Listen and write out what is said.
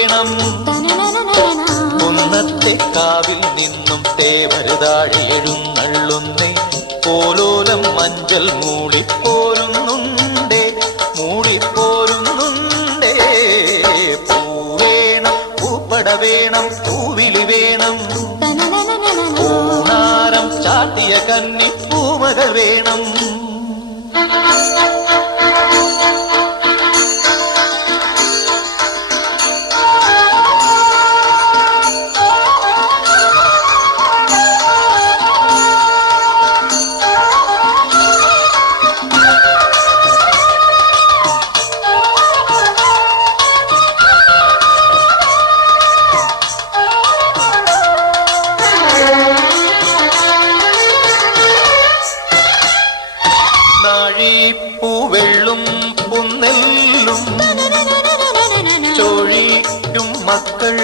വേണം. കുന്നത്തെ കാവിൽ നിന്നും തേവരുതാഴെ എഴുന്നള്ളുന്നേ. പോലോലം മഞ്ചൽ മൂളിപ്പോരുന്നുണ്ടേ, മൂളിപ്പോരുന്നുണ്ടേ. പൂവേണം, പൂപ്പട വേണം, പൂവിളി വേണം. പൂണാരം ചാട്ടിയ കന്നി പൂമകൾ വേണം. നാഴിപ്പൂവെള്ളും പുന്നെല്ലും ചോഴിക്കും മക്കൾ